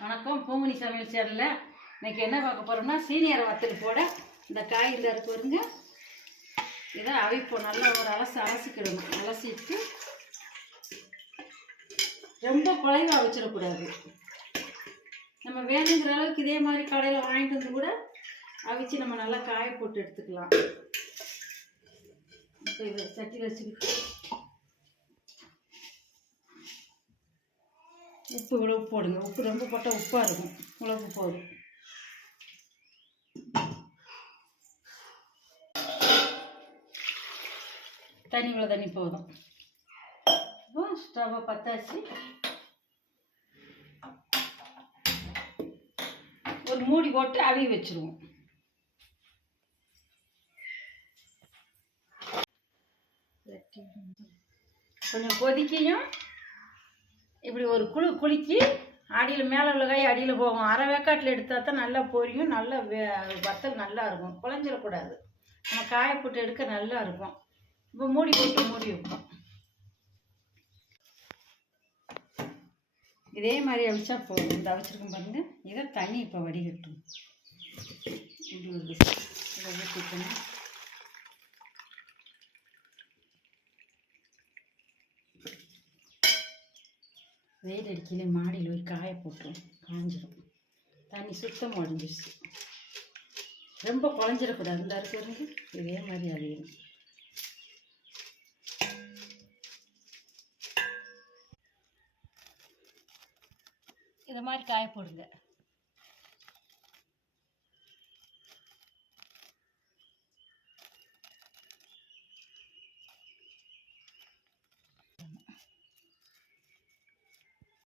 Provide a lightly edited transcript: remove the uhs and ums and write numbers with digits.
வணக்கம். பூமணி சமையல் சேனலில் இன்றைக்கி என்ன பார்க்க போகிறோம்னா சீனியரை வத்தல் போட இந்த காய் இந்த இருக்கு வருங்க. இதை அவிப்போம். நல்லா ஒரு அலசிக்கிடணும். அலசிட்டு ரொம்ப குழைவாக அவிச்சிடக்கூடாது. நம்ம வேணுங்கிற அளவுக்கு இதே மாதிரி கடையில் வாங்கிட்டு வந்து கூட அவிச்சு நம்ம நல்லா காய போட்டு எடுத்துக்கலாம். இப்போ இதை சட்டியில் வச்சுக்கிட்டு உப்பு இவ்வளவு போடுங்க. உப்பு ரொம்ப போட்டால் உப்பாக இருக்கும். இவ்வளவு போதும். தண்ணி இவ்வளோ தண்ணி போதும். இப்போ ஸ்டவ்வை பற்றாச்சு. ஒரு மூடி போட்டு அவிய வச்சுருவோம். கொஞ்சம் கொதிக்கையும் இப்படி ஒரு குலுக்கி அடியில் மேலே உள்ள காய் அடியில் போகும். அரை வேக்காட்டில் எடுத்தால் தான் நல்லா பொரியும். நல்லா வத்தல் நல்லா இருக்கும். குழஞ்சிடக்கூடாது. நம்ம காய போட்டு எடுக்க நல்லா இருக்கும். இப்போ மூடி போட்டு மூடி வைப்போம். இதே மாதிரி அவிச்சா போதும். இந்த அவிச்சிருக்கோம் பாருங்க. இதை தண்ணி இப்போ வடிகட்டும். இப்படி ஒரு இதை ஊற்றிக்கணும். வெயில் அடிக்கல மாடியில் போய் காய போட்டுரும். காஞ்சிடும். தண்ணி சுத்தம் உடஞ்சிருச்சு. ரொம்ப குழஞ்சிடக்கூடாது. இந்த இருக்கிறது இதே மாதிரி அழியணும். இதை மாதிரி காய போடுங்க.